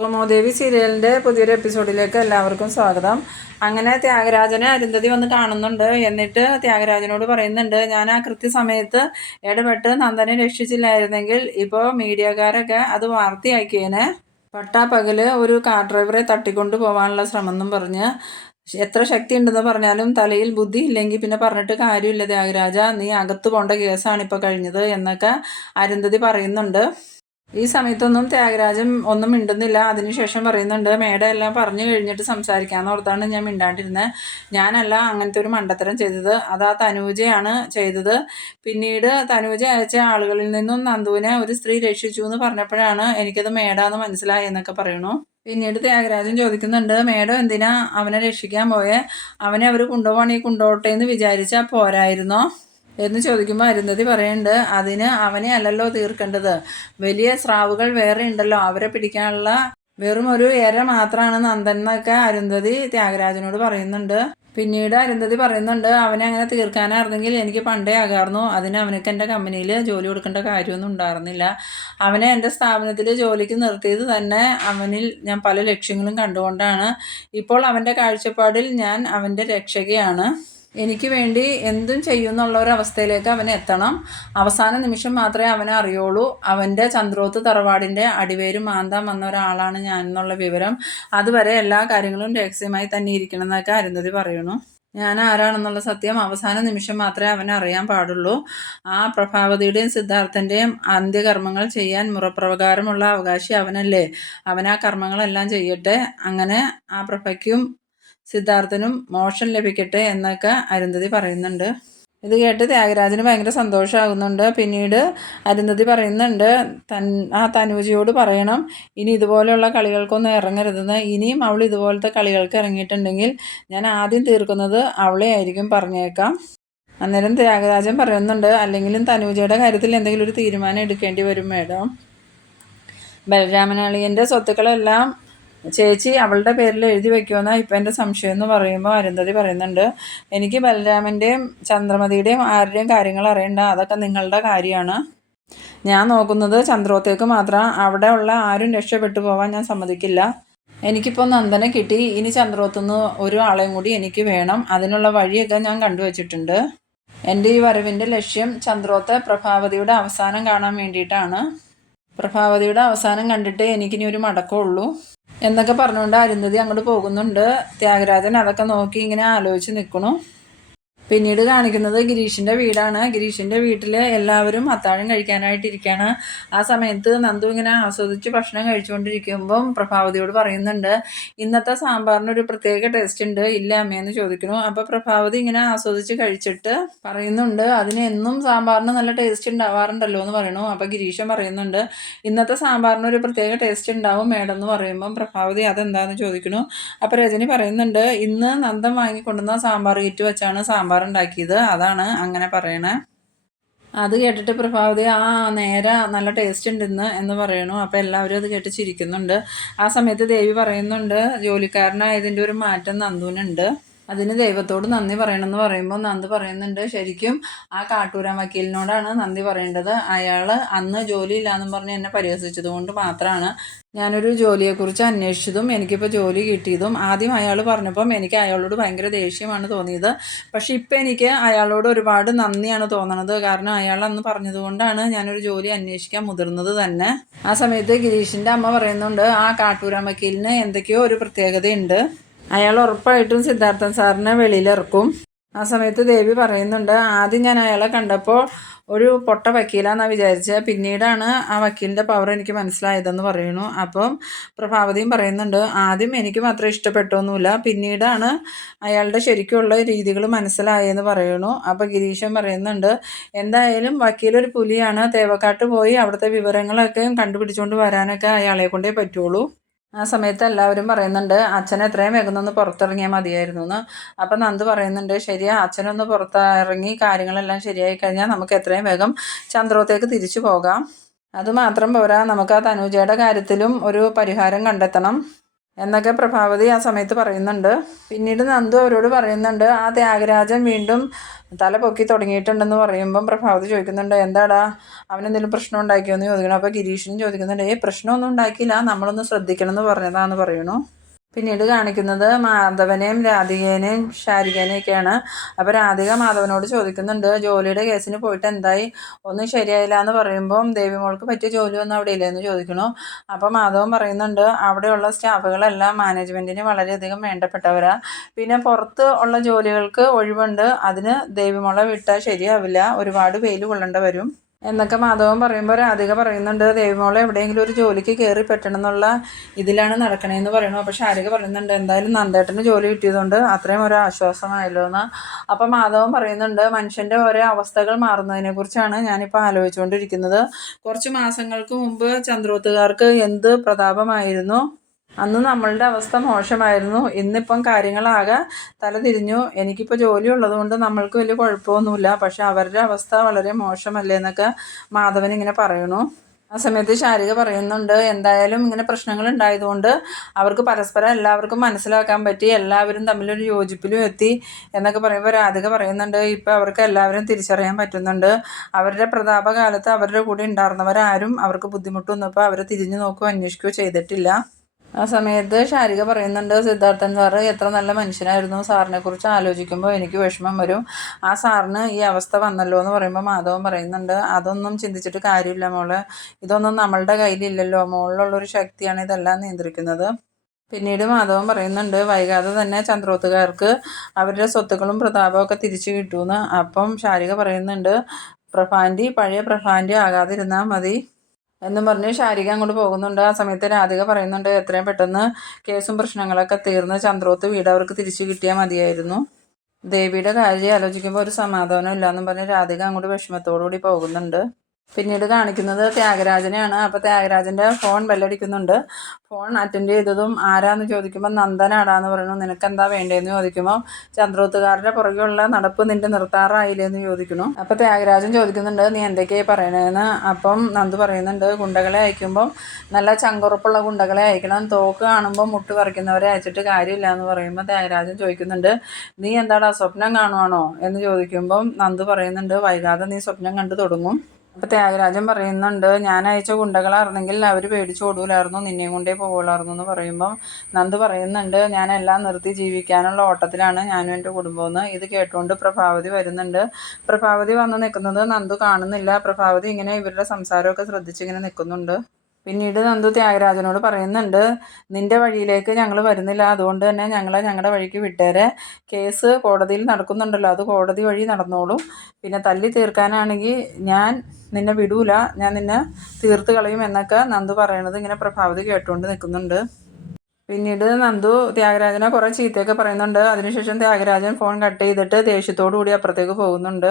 ഗോമോദേവി സീരിയലിന്റെ പുതിയൊരു എപ്പിസോഡിലേക്ക് എല്ലാവർക്കും സ്വാഗതം. അങ്ങനെ ത്യാഗരാജനെ അരുന്ധതി വന്ന് കാണുന്നുണ്ട്. എന്നിട്ട് ത്യാഗരാജനോട് പറയുന്നുണ്ട് ഞാൻ ആ കൃത്യസമയത്ത് ഇടപെട്ട് നന്ദനെ രക്ഷിച്ചില്ലായിരുന്നെങ്കിൽ ഇപ്പോൾ മീഡിയക്കാരൊക്കെ അത് വാർത്തയാക്കിയേനെ. പട്ടാപ്പകൽ ഒരു കാർ ഡ്രൈവറെ തട്ടിക്കൊണ്ട് പോകാനുള്ള ശ്രമം എന്നും പറഞ്ഞ് എത്ര ശക്തി ഉണ്ടെന്ന് പറഞ്ഞാലും തലയിൽ ബുദ്ധി ഇല്ലെങ്കിൽ പിന്നെ പറഞ്ഞിട്ട് കാര്യമില്ല ത്യാഗരാജ. നീ അകത്ത് പോകേണ്ട കേസാണ് ഇപ്പോൾ കഴിഞ്ഞത് എന്നൊക്കെ അരുന്ധതി പറയുന്നുണ്ട്. ഈ സമയത്തൊന്നും ത്യാഗരാജൻ ഒന്നും മിണ്ടുന്നില്ല. അതിനുശേഷം പറയുന്നുണ്ട് മേഡം എല്ലാം പറഞ്ഞു കഴിഞ്ഞിട്ട് സംസാരിക്കാമെന്ന് ഓർത്താണ് ഞാൻ മിണ്ടാണ്ടിരുന്നത് ഞാനല്ല അങ്ങനത്തെ ഒരു മണ്ടത്തരം ചെയ്തത്. അത് ആ തനൂജയാണ് ചെയ്തത്. പിന്നീട് തനൂജ അയച്ച ആളുകളിൽ നിന്നും നന്ദുവിനെ ഒരു സ്ത്രീ രക്ഷിച്ചു എന്ന് പറഞ്ഞപ്പോഴാണ് എനിക്കത് മേടാന്ന് മനസ്സിലായി എന്നൊക്കെ പറയണു പിന്നീട് ത്യാഗരാജൻ ചോദിക്കുന്നുണ്ട് മേഡം എന്തിനാ അവനെ രക്ഷിക്കാൻ പോയെ? അവനെ അവർ കൊണ്ടുപോകണേ കൊണ്ടുപോട്ടെ എന്ന് വിചാരിച്ചാൽ പോരായിരുന്നോ? എന്ന് ചോദിക്കുമ്പോൾ അരുന്ധതി പറയുന്നുണ്ട് അതിന് അവനെ അല്ലല്ലോ തീർക്കേണ്ടത്. വലിയ സ്രാവുകൾ വേറെ ഉണ്ടല്ലോ. അവരെ പിടിക്കാനുള്ള വെറും ഒരു എര മാത്രമാണ് നന്ദൻ എന്നൊക്കെ അരുന്ധതി ത്യാഗരാജനോട് പറയുന്നുണ്ട്. പിന്നീട് അരുന്ധതി പറയുന്നുണ്ട് അവനെ അങ്ങനെ തീർക്കാനായിരുന്നെങ്കിൽ എനിക്ക് പണ്ടേ ആകാർന്നു അതിന് അവനക്ക് എന്റെ കമ്പനിയിൽ ജോലി കൊടുക്കേണ്ട കാര്യമൊന്നും ഉണ്ടായിരുന്നില്ല. അവനെ എന്റെ സ്ഥാപനത്തിൽ ജോലിക്ക് നിർത്തിയത് തന്നെ അവനിൽ ഞാൻ പല ലക്ഷ്യങ്ങളും കണ്ടുകൊണ്ടാണ്. ഇപ്പോൾ അവന്റെ കാഴ്ചപ്പാടിൽ ഞാൻ അവന്റെ രക്ഷകയാണ്. എനിക്ക് വേണ്ടി എന്തും ചെയ്യുന്നുള്ള ഒരു അവസ്ഥയിലേക്ക് അവൻ എത്തണം. അവസാന നിമിഷം മാത്രമേ അവനെ അറിയുള്ളൂ. അവന്റെ ചന്ദ്രോത്ത് തറവാടിന്റെ അടിവേര് മാന്താൻ വന്ന ഒരാളാണ് ഞാൻ എന്നുള്ള വിവരം അതുവരെ എല്ലാ കാര്യങ്ങളും രഹസ്യമായി തന്നെ ഇരിക്കണം എന്നൊക്കെ അരുന്ധതി പറയണു ഞാൻ ആരാണെന്നുള്ള സത്യം അവസാന നിമിഷം മാത്രമേ അവനെ അറിയാൻ പാടുള്ളൂ. ആ പ്രഭാവതിയുടെയും സിദ്ധാർത്ഥന്റെയും അന്ത്യകർമ്മങ്ങൾ ചെയ്യാൻ മുറപ്രകാരമുള്ള അവകാശി അവനല്ലേ? അവൻ ആ കർമ്മങ്ങളെല്ലാം ചെയ്യട്ടെ. അങ്ങനെ ആ പ്രഭയ്ക്കും സിദ്ധാർത്ഥനും മോക്ഷം ലഭിക്കട്ടെ എന്നൊക്കെ അരുന്ധതി പറയുന്നുണ്ട്. ഇത് കേട്ട് ത്യാഗരാജന് ഭയങ്കര സന്തോഷമാകുന്നുണ്ട് പിന്നീട് അരുന്ധതി പറയുന്നുണ്ട് തൻ ആ തനുജിയോട് പറയണം ഇനി ഇതുപോലെയുള്ള കളികൾക്കൊന്നും ഇറങ്ങരുതെന്ന്. ഇനിയും അവൾ ഇതുപോലത്തെ കളികൾക്ക് ഇറങ്ങിയിട്ടുണ്ടെങ്കിൽ ഞാൻ ആദ്യം തീർക്കുന്നത് അവളെ ആയിരിക്കും പറഞ്ഞേക്കാം. അന്നേരം ത്യാഗരാജൻ പറയുന്നുണ്ട് അല്ലെങ്കിലും തനുജയുടെ കാര്യത്തിൽ എന്തെങ്കിലും ഒരു തീരുമാനം എടുക്കേണ്ടി വരും മേഡം. ബലരാമനാളിയന്റെ സ്വത്തുക്കളെല്ലാം ചേച്ചി അവളുടെ പേരിൽ എഴുതി വെക്കുമെന്നാ ഇപ്പം എന്റെ സംശയം എന്ന് പറയുമ്പോൾ അരുന്ധതി പറയുന്നുണ്ട്. എനിക്ക് ബലരാമന്റെയും ചന്ദ്രമതിയുടെയും ആരുടെയും കാര്യങ്ങൾ അറിയണ്ട. അതൊക്കെ നിങ്ങളുടെ കാര്യമാണ്. ഞാൻ നോക്കുന്നത് ചന്ദ്രോത്തേക്ക് മാത്രം. അവിടെ ഉള്ള ആരും രക്ഷപ്പെട്ടു പോവാൻ ഞാൻ സമ്മതിക്കില്ല. എനിക്കിപ്പോൾ നന്ദനെ കിട്ടി. ഇനി ചന്ദ്രോത്തുനിന്ന് ഒരു ആളെയും കൂടി എനിക്ക് വേണം. അതിനുള്ള വഴിയൊക്കെ ഞാൻ കണ്ടുവച്ചിട്ടുണ്ട്. എന്റെ ഈ വരവിന്റെ ലക്ഷ്യം ചന്ദ്രോത്ത് പ്രഭാവതിയുടെ അവസാനം കാണാൻ വേണ്ടിയിട്ടാണ്. പ്രഭാവതിയുടെ അവസാനം കണ്ടിട്ട് എനിക്കിനി ഒരു മടക്കമുള്ളൂ. എന്നൊക്കെ പറഞ്ഞുകൊണ്ട് അരുന്ധതി അങ്ങോട്ട് പോകുന്നുണ്ട്. ത്യാഗരാജൻ അതൊക്കെ നോക്കി ഇങ്ങനെ ആലോചിച്ച് നിൽക്കണു പിന്നീട് കാണിക്കുന്നത് ഗിരീഷിന്റെ വീടാണ്. ഗിരീഷിന്റെ വീട്ടിൽ എല്ലാവരും അത്താഴം കഴിക്കാനായിട്ടിരിക്കുകയാണ് ആ സമയത്ത് നന്ദു ഇങ്ങനെ ആസ്വദിച്ച് ഭക്ഷണം കഴിച്ചുകൊണ്ടിരിക്കുമ്പം പ്രഭാവതിയോട് പറയുന്നുണ്ട് ഇന്നത്തെ സാമ്പാറിന് ഒരു പ്രത്യേക ടേസ്റ്റ് ഉണ്ട്. ഇല്ല അമ്മയെന്ന് ചോദിക്കുന്നു. അപ്പോൾ പ്രഭാവതി ഇങ്ങനെ ആസ്വദിച്ച് കഴിച്ചിട്ട് പറയുന്നുണ്ട് അതിന് എന്നും സാമ്പാറിന് നല്ല ടേസ്റ്റ് ഉണ്ടാവാറുണ്ടല്ലോ എന്ന് പറയണു. അപ്പോൾ ഗിരീഷൻ പറയുന്നുണ്ട് ഇന്നത്തെ സാമ്പാറിന് ഒരു പ്രത്യേക ടേസ്റ്റ് ഉണ്ടാവും മേഡം എന്ന് പറയുമ്പം പ്രഭാവതി അതെന്താണെന്ന് ചോദിക്കുന്നു? അപ്പോൾ രജനി പറയുന്നുണ്ട് ഇന്ന് നന്ദം വാങ്ങിക്കൊണ്ടുവന്ന സാമ്പാർ കിറ്റ് വെച്ചാണ് സാമ്പാർ ഉണ്ടാക്കിയത് അതാണ് അങ്ങനെ പറയണേ. അത് കേട്ടിട്ട് പ്രഭാവതി ആ നേരെ നല്ല ടേസ്റ്റ് ഉണ്ടെന്ന് എന്ന് പറയണു. അപ്പോൾ എല്ലാവരും അത് കേട്ട് ചിരിക്കുന്നുണ്ട്. ആ സമയത്ത് ദേവി പറയുന്നുണ്ട് ജോലിക്കാരനായതിന്റെ ഒരു മാറ്റം നന്ദുവിനുണ്ട്. അതിന് ദൈവത്തോട് നന്ദി പറയണമെന്ന് പറയുമ്പോൾ നന്ദി പറയുന്നുണ്ട് ശരിക്കും ആ കാട്ടൂരാൻ വക്കീലിനോടാണ് നന്ദി പറയേണ്ടത്. അയാൾ അന്ന് ജോലി ഇല്ലാന്നും പറഞ്ഞ് എന്നെ പരിഹസിച്ചത് കൊണ്ട് മാത്രമാണ് ഞാനൊരു ജോലിയെക്കുറിച്ച് അന്വേഷിച്ചതും എനിക്കിപ്പോൾ ജോലി കിട്ടിയതും. ആദ്യം അയാൾ പറഞ്ഞപ്പം എനിക്ക് അയാളോട് ഭയങ്കര ദേഷ്യമാണ് തോന്നിയത്. പക്ഷേ ഇപ്പം എനിക്ക് അയാളോട് ഒരുപാട് നന്ദിയാണ് തോന്നണത്. കാരണം അയാൾ അന്ന് പറഞ്ഞതുകൊണ്ടാണ് ഞാനൊരു ജോലി അന്വേഷിക്കാൻ മുതിർന്നത് തന്നെ. ആ സമയത്ത് ഗിരീഷിന്റെ അമ്മ പറയുന്നുണ്ട് ആ കാട്ടൂരാൻ വക്കീലിന് എന്തൊക്കെയോ ഒരു പ്രത്യേകതയുണ്ട്. അയാൾ ഉറപ്പായിട്ടും സിദ്ധാർത്ഥൻ സാറിനെ വെളിയിലിറക്കും ആ സമയത്ത് ദേവി പറയുന്നുണ്ട് ആദ്യം ഞാൻ അയാളെ കണ്ടപ്പോൾ ഒരു പൊട്ട വക്കീലാന്നാണ് വിചാരിച്ചത് പിന്നീടാണ് ആ വക്കീലിന്റെ പവർ എനിക്ക് മനസ്സിലായതെന്ന് പറയുന്നു. അപ്പം പ്രഭാവതിയും പറയുന്നുണ്ട് ആദ്യം എനിക്ക് മാത്രം ഇഷ്ടപ്പെട്ടൊന്നുമില്ല പിന്നീടാണ് അയാളുടെ ശരിക്കുള്ള രീതികൾ മനസ്സിലായെന്ന് പറയുന്നു. അപ്പോൾ ഗിരീശൻ പറയുന്നുണ്ട് എന്തായാലും വക്കീലൊരു പുലിയാണ് തേവക്കാട്ട് പോയി അവിടുത്തെ വിവരങ്ങളൊക്കെ കണ്ടുപിടിച്ചുകൊണ്ട് വരാനൊക്കെ അയാളെ കൊണ്ടേ പറ്റുള്ളൂ. ആ സമയത്ത് എല്ലാവരും പറയുന്നുണ്ട് അച്ഛൻ എത്രയും വേഗം ഒന്ന് പുറത്തിറങ്ങിയാൽ മതിയായിരുന്നു എന്ന് അപ്പം നന്ദ് പറയുന്നുണ്ട് ശരിയാ അച്ഛനൊന്ന് പുറത്തിറങ്ങി കാര്യങ്ങളെല്ലാം ശരിയായി കഴിഞ്ഞാൽ നമുക്ക് എത്രയും വേഗം ചന്ദ്രോത്തേക്ക് തിരിച്ചു പോകാം. അതുമാത്രം പോരാ നമുക്ക് ആ തനുജയുടെ കാര്യത്തിലും ഒരു പരിഹാരം കണ്ടെത്തണം. എന്നൊക്കെ പ്രഭാവതി ആ സമയത്ത് പറയുന്നുണ്ട്. പിന്നീട് നന്ദു അവരോട് പറയുന്നുണ്ട് ആ ത്യാഗരാജൻ വീണ്ടും തല പൊക്കി തുടങ്ങിയിട്ടുണ്ടെന്ന് പറയുമ്പം പ്രഭാവതി ചോദിക്കുന്നുണ്ട് എന്താടാ അവനെന്തെങ്കിലും പ്രശ്നം ഉണ്ടാക്കിയോ? എന്ന് ചോദിക്കണം അപ്പോൾ ഗിരീഷിനും ചോദിക്കുന്നുണ്ട് ഏ പ്രശ്നമൊന്നും ഉണ്ടാക്കിയില്ല നമ്മളൊന്ന് ശ്രദ്ധിക്കണം എന്ന് പറഞ്ഞതാന്ന് പറയണു പിന്നീട് കാണിക്കുന്നത് മാധവനെയും രാധികേനെയും ശാരികേനെയൊക്കെയാണ് അപ്പോൾ രാധിക മാധവനോട് ചോദിക്കുന്നുണ്ട് ജോലിയുടെ കേസിന് പോയിട്ട് എന്തായി? ഒന്നും ശരിയായില്ല എന്ന് പറയുമ്പം ദേവിമോൾക്ക് പറ്റിയ ജോലി ഒന്നും അവിടെ ഇല്ലെന്ന് ചോദിക്കണു അപ്പോൾ മാധവൻ പറയുന്നുണ്ട് അവിടെയുള്ള സ്റ്റാഫുകളെല്ലാം മാനേജ്മെന്റിന് വളരെയധികം വേണ്ടപ്പെട്ടവരാ. പിന്നെ പുറത്ത് ഉള്ള ജോലികൾക്ക് ഒഴിവുണ്ട്. അതിന് ദേവിമോളെ വിട്ടാൽ ശരിയാവില്ല. ഒരുപാട് വെയിൽ കൊള്ളേണ്ട വരും. എന്നൊക്കെ മാധവൻ പറയുമ്പോൾ രാധിക പറയുന്നുണ്ട് ദേവിമോളെ എവിടെയെങ്കിലും ഒരു ജോലിക്ക് കയറി പെട്ടണം എന്നുള്ള ഇതിലാണ് നടക്കണേന്ന് പറയണു അപ്പോൾ ശാരിക പറയുന്നുണ്ട് എന്തായാലും നന്ദേട്ടന് ജോലി കിട്ടിയതുകൊണ്ട് അത്രയും ഒരു ആശ്വാസമായല്ലോ എന്ന്. അപ്പം മാധവൻ പറയുന്നുണ്ട് മനുഷ്യന്റെ ഓരോ അവസ്ഥകൾ മാറുന്നതിനെ കുറിച്ചാണ് ഞാനിപ്പോൾ ആലോചിച്ചുകൊണ്ടിരിക്കുന്നത്. കുറച്ച് മാസങ്ങൾക്ക് മുമ്പ് ചന്ദ്രോത്തുകാർക്ക് എന്ത് പ്രതാപമായിരുന്നു? അന്ന് നമ്മളുടെ അവസ്ഥ മോശമായിരുന്നു. ഇന്നിപ്പം കാര്യങ്ങളാകെ തലതിരിഞ്ഞു. എനിക്കിപ്പോൾ ജോലി ഉള്ളതുകൊണ്ട് നമ്മൾക്ക് വലിയ കുഴപ്പമൊന്നുമില്ല. പക്ഷെ അവരുടെ അവസ്ഥ വളരെ മോശമല്ലേ എന്നൊക്കെ മാധവൻ ഇങ്ങനെ പറയണു ആ സമയത്ത് ശാരിക പറയുന്നുണ്ട്. എന്തായാലും ഇങ്ങനെ പ്രശ്നങ്ങൾ ഉണ്ടായതുകൊണ്ട് അവർക്ക് പരസ്പരം എല്ലാവർക്കും മനസ്സിലാക്കാൻ പറ്റി. എല്ലാവരും തമ്മിലൊരു യോജിപ്പിലും എത്തി എന്നൊക്കെ പറയുമ്പോൾ രാധിക പറയുന്നുണ്ട്. ഇപ്പോൾ അവർക്ക് എല്ലാവരും തിരിച്ചറിയാൻ പറ്റുന്നുണ്ട്. അവരുടെ പ്രതാപകാലത്ത് അവരുടെ കൂടെ ഉണ്ടായിരുന്നവരാരും അവർക്ക് ബുദ്ധിമുട്ടൊന്നും ഇപ്പോൾ അവരെ തിരിഞ്ഞു നോക്കുകയോ അന്വേഷിക്കുകയോ ചെയ്തിട്ടില്ല. ആ സമയത്ത് ശാരിക പറയുന്നുണ്ട് സിദ്ധാർത്ഥൻ സാറ് എത്ര നല്ല മനുഷ്യനായിരുന്നു. സാറിനെ കുറിച്ച് ആലോചിക്കുമ്പോൾ എനിക്ക് വിഷമം വരും. ആ സാറിന് ഈ അവസ്ഥ വന്നല്ലോ എന്ന് പറയുമ്പോൾ മാധവൻ പറയുന്നുണ്ട് അതൊന്നും ചിന്തിച്ചിട്ട് കാര്യമില്ല മോൾ. ഇതൊന്നും നമ്മളുടെ കയ്യിലില്ലല്ലോ. മോളിലുള്ളൊരു ശക്തിയാണ് ഇതെല്ലാം നിയന്ത്രിക്കുന്നത്. പിന്നീട് മാധവൻ പറയുന്നുണ്ട് വൈകാതെ തന്നെ ചന്ദ്രോത്തുകാർക്ക് അവരുടെ സ്വത്തുക്കളും പ്രതാപവും ഒക്കെ തിരിച്ചു കിട്ടുമെന്ന് അപ്പം ശാരിക പറയുന്നുണ്ട് പ്രഭാന്റി പഴയ പ്രഭാന്റി ആകാതിരുന്നാൽ മതി. എന്നും പറഞ്ഞ് ശാരിക അങ്ങോട്ട് പോകുന്നുണ്ട്. ആ സമയത്ത് രാധിക പറയുന്നുണ്ട് എത്രയും പെട്ടെന്ന് കേസും പ്രശ്നങ്ങളൊക്കെ തീർന്ന് ചന്ദ്രോത്ത് വീട് അവർക്ക് തിരിച്ചു കിട്ടിയാൽ മതിയായിരുന്നു. ദേവിയുടെ കാര്യം ആലോചിക്കുമ്പോൾ ഒരു സമാധാനം ഇല്ലയെന്നും പറഞ്ഞ് രാധിക അങ്ങോട്ട് വിഷമത്തോടു കൂടി പോകുന്നുണ്ട്. പിന്നീട് കാണിക്കുന്നത് ത്യാഗരാജനെയാണ്. അപ്പോൾ ത്യാഗരാജന്റെ ഫോൺ ബെല്ലടിക്കുന്നുണ്ട്. ഫോൺ അറ്റൻഡ് ചെയ്തതും ആരാന്ന് ചോദിക്കുമ്പോൾ നന്ദനാടാന്ന് പറയുന്നു. നിനക്ക് എന്താ വേണ്ടതെന്ന് ചോദിക്കുമ്പോൾ ചന്ദ്രോത്തുകാരുടെ പുറകെയുള്ള നടപ്പ് നിന്റെ നിർത്താറായില്ലേ എന്ന് ചോദിക്കുന്നു. അപ്പോൾ ത്യാഗരാജൻ ചോദിക്കുന്നുണ്ട് നീ എന്തൊക്കെയായി പറയണേന്ന്? അപ്പം നന്ദു പറയുന്നുണ്ട് ഗുണ്ടകളെ അയക്കുമ്പോൾ നല്ല ചങ്കുറപ്പുള്ള ഗുണ്ടകളെ അയക്കണം. തോക്ക് കാണുമ്പോൾ മുട്ട് പറിക്കുന്നവരെ അയച്ചിട്ട് കാര്യമില്ല എന്ന് പറയുമ്പോൾ ത്യാഗരാജൻ ചോദിക്കുന്നുണ്ട് നീ എന്താടാ സ്വപ്നം കാണുവാണോ? എന്ന് ചോദിക്കുമ്പം നന്ദു പറയുന്നുണ്ട് വൈകാതെ നീ സ്വപ്നം കണ്ടു തുടങ്ങും. അപ്പോൾ ത്യാഗരാജൻ പറയുന്നുണ്ട് ഞാൻ അയച്ച ഗുണ്ടകളായിരുന്നെങ്കിൽ അവർ പേടിച്ചു ഓടൂലായിരുന്നു നിന്നെയും കൊണ്ടേ പോവുള്ളായിരുന്നു എന്ന് പറയുമ്പോൾ നന്ദ് പറയുന്നുണ്ട് ഞാൻ എല്ലാം നിർത്തി ജീവിക്കാനുള്ള ഓട്ടത്തിലാണ് ഞാനും എന്റെ കുടുംബമെന്ന് ഇത് കേട്ടുകൊണ്ട് പ്രഭാവതി വരുന്നുണ്ട്. പ്രഭാവതി വന്ന് നിൽക്കുന്നത് നന്ദു കാണുന്നില്ല. പ്രഭാവതി ഇങ്ങനെ ഇവരുടെ സംസാരമൊക്കെ ശ്രദ്ധിച്ചിങ്ങനെ നിൽക്കുന്നുണ്ട്. പിന്നീട് നന്ദു ത്യാഗരാജനോട് പറയുന്നുണ്ട് നിന്റെ വഴിയിലേക്ക് ഞങ്ങൾ വരുന്നില്ല. അതുകൊണ്ട് തന്നെ ഞങ്ങളെ ഞങ്ങളുടെ വഴിക്ക് വിട്ടേരെ. കേസ് കോടതിയിൽ നടക്കുന്നുണ്ടല്ലോ. അത് കോടതി വഴി നടന്നോളും. പിന്നെ തല്ലി തീർക്കാനാണെങ്കിൽ ഞാൻ നിന്നെ വിടൂല. ഞാൻ നിന്നെ തീർത്ത് കളയും എന്നൊക്കെ നന്ദു പറയണത് ഇങ്ങനെ പ്രഭാവതി കേട്ടുകൊണ്ട് നിൽക്കുന്നുണ്ട് പിന്നീട് നന്ദു ത്യാഗരാജനെ കുറേ ചീത്തയൊക്കെ പറയുന്നുണ്ട്. അതിനുശേഷം ത്യാഗരാജൻ ഫോൺ കട്ട് ചെയ്തിട്ട് ദേഷ്യത്തോടു കൂടി അപ്പുറത്തേക്ക് പോകുന്നുണ്ട്.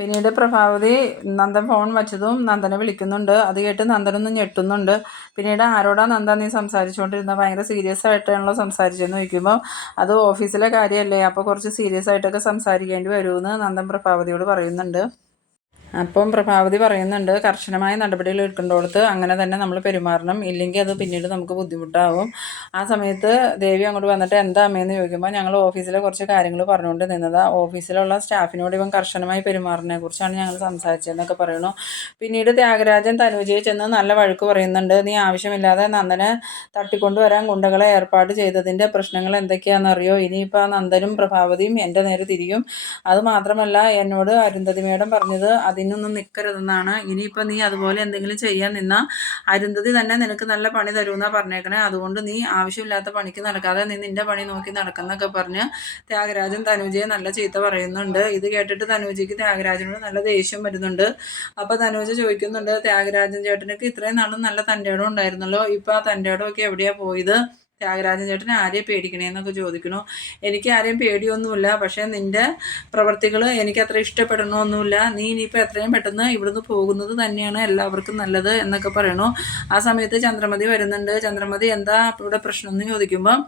പിന്നീട് പ്രഭാവതി നന്ദൻ ഫോൺ വച്ചതും നന്ദനെ വിളിക്കുന്നുണ്ട്. അത് കേട്ട് നന്ദനൊന്ന് ഞെട്ടുന്നുണ്ട്. പിന്നീട് ആരോടാ നന്ദ നീ സംസാരിച്ചുകൊണ്ടിരുന്നത് ഭയങ്കര സീരിയസ് ആയിട്ടാണല്ലോ സംസാരിച്ചെന്ന് ചോദിക്കുമ്പോൾ അത് ഓഫീസിലെ കാര്യമല്ലേ അപ്പോൾ കുറച്ച് സീരിയസ് ആയിട്ടൊക്കെ സംസാരിക്കേണ്ടി വരുമെന്ന് നന്ദൻ പ്രഭാവതിയോട് പറയുന്നുണ്ട്. അപ്പം പ്രഭാവതി പറയുന്നുണ്ട് കർശനമായ നടപടികൾ എടുക്കേണ്ടടുത്ത് അങ്ങനെ തന്നെ നമ്മൾ പെരുമാറണം. ഇല്ലെങ്കിൽ അത് പിന്നീട് നമുക്ക് ബുദ്ധിമുട്ടാവും. ആ സമയത്ത് ദേവി അങ്ങോട്ട് വന്നിട്ട് എന്താ അമ്മയെന്ന് ചോദിക്കുമ്പോൾ ഞങ്ങൾ ഓഫീസിലെ കുറച്ച് കാര്യങ്ങൾ പറഞ്ഞുകൊണ്ട് നിന്നത്. ഓഫീസിലുള്ള സ്റ്റാഫിനോട് ഇവൻ കർശനമായി പെരുമാറുന്നതിനെ കുറിച്ചാണ് ഞങ്ങൾ സംസാരിച്ചതെന്നൊക്കെ പറയണു പിന്നീട് ത്യാഗരാജൻ തനുജയെ ചെന്ന് നല്ല വഴക്ക് പറയുന്നുണ്ട്. നീ ആവശ്യമില്ലാതെ നന്ദനെ തട്ടിക്കൊണ്ടുവരാൻ ഗുണ്ടകളെ ഏർപ്പാട് ചെയ്തതിന്റെ പ്രശ്നങ്ങൾ എന്തൊക്കെയാണെന്നറിയോ? ഇനിയിപ്പോൾ നന്ദനും പ്രഭാവതിയും എന്റെ നേരെ തിരിയും. അതുമാത്രമല്ല എന്നോട് അരുന്ധതി മേഡം പറഞ്ഞത് അതിനൊന്നും നിൽക്കരുതെന്നാണ് ഇനിയിപ്പോൾ നീ അതുപോലെ എന്തെങ്കിലും ചെയ്യാൻ നിന്നാൽ അരുന്ധതി തന്നെ നിനക്ക് നല്ല പണി തരുമെന്നാണ് പറഞ്ഞേക്കണേ. അതുകൊണ്ട് നീ ആവശ്യമില്ലാത്ത പണിക്ക് നടക്കാതെ നീ നിന്റെ പണി നോക്കി നടക്കുന്നൊക്കെ പറഞ്ഞ് ത്യാഗരാജൻ തനുജയെ നല്ല ചീത്ത പറയുന്നുണ്ട്. ഇത് കേട്ടിട്ട് തനുജയ്ക്ക് ത്യാഗരാജനോട് നല്ല ദേഷ്യം വരുന്നുണ്ട്. അപ്പോൾ തനുജ ചോദിക്കുന്നുണ്ട് ത്യാഗരാജൻ ചേട്ടനൊക്കെ ഇത്രയും നാളും നല്ല തന്റെ ഇടം ഉണ്ടായിരുന്നല്ലോ. ഇപ്പോൾ ആ തന്റെ ഇടമൊക്കെ എവിടെയാണ് പോയത്? ത്യാഗരാജൻ ചേട്ടനെ ആരെയും പേടിക്കണേന്നൊക്കെ ചോദിക്കണു. എനിക്ക് ആരെയും പേടിയൊന്നുമില്ല. പക്ഷേ നിന്റെ പ്രവർത്തികൾ എനിക്ക് അത്ര ഇഷ്ടപ്പെടണമൊന്നുമില്ല നീ ഇനിയിപ്പോൾ എത്രയും പെട്ടെന്ന് ഇവിടുന്ന് പോകുന്നത് തന്നെയാണ് എല്ലാവർക്കും നല്ലത് എന്നൊക്കെ പറയണു. ആ സമയത്ത് ചന്ദ്രമതി വരുന്നുണ്ട്. ചന്ദ്രമതി എന്താ ഇവിടെ പ്രശ്നം എന്ന് ചോദിക്കുമ്പോൾ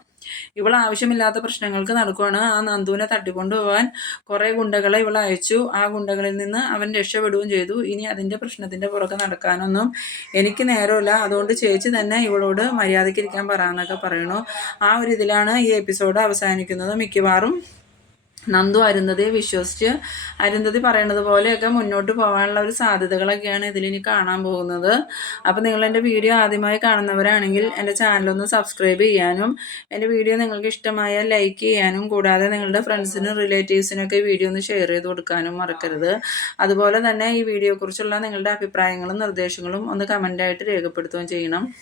ഇവൾ ആവശ്യമില്ലാത്ത പ്രശ്നങ്ങൾക്ക് നടക്കുവാണ്. ആ നന്ദുവിനെ തട്ടിക്കൊണ്ടുപോകാൻ കുറെ ഗുണ്ടകളെ ഇവൾ അയച്ചു. ആ ഗുണ്ടകളിൽ നിന്ന് അവൻ രക്ഷപ്പെടുകയും ചെയ്തു. ഇനി അതിന്റെ പ്രശ്നത്തിന്റെ പുറകെ നടക്കാനൊന്നും എനിക്ക് നേരമില്ല. അതുകൊണ്ട് ചേച്ചി തന്നെ ഇവളോട് മര്യാദയ്ക്ക് ഇരിക്കാൻ പറയാമെന്നൊക്കെ പറയണു ആ ഒരു ഇതിലാണ് ഈ എപ്പിസോഡ് അവസാനിക്കുന്നത്. മിക്കവാറും നന്ദു അരുന്ധതിയെ വിശ്വസിച്ച് അരുന്ധതി പറയുന്നത് പോലെയൊക്കെ മുന്നോട്ട് പോകാനുള്ള ഒരു സാധ്യതകളൊക്കെയാണ് ഇതിലിനി കാണാൻ പോകുന്നത്. അപ്പോൾ നിങ്ങൾ എന്റെ വീഡിയോ ആദ്യമായി കാണുന്നവരാണെങ്കിൽ എന്റെ ചാനലൊന്ന് സബ്സ്ക്രൈബ് ചെയ്യാനും എന്റെ വീഡിയോ നിങ്ങൾക്ക് ഇഷ്ടമായ ലൈക്ക് ചെയ്യാനും കൂടാതെ നിങ്ങളുടെ ഫ്രണ്ട്സിനും റിലേറ്റീവ്സിനൊക്കെ വീഡിയോ ഒന്ന് ഷെയർ ചെയ്ത് കൊടുക്കാനും മറക്കരുത്. അതുപോലെ തന്നെ ഈ വീഡിയോയെക്കുറിച്ചുള്ള നിങ്ങളുടെ അഭിപ്രായങ്ങളും നിർദ്ദേശങ്ങളും ഒന്ന് കമന്റായിട്ട് രേഖപ്പെടുത്തുകയും ചെയ്യണം.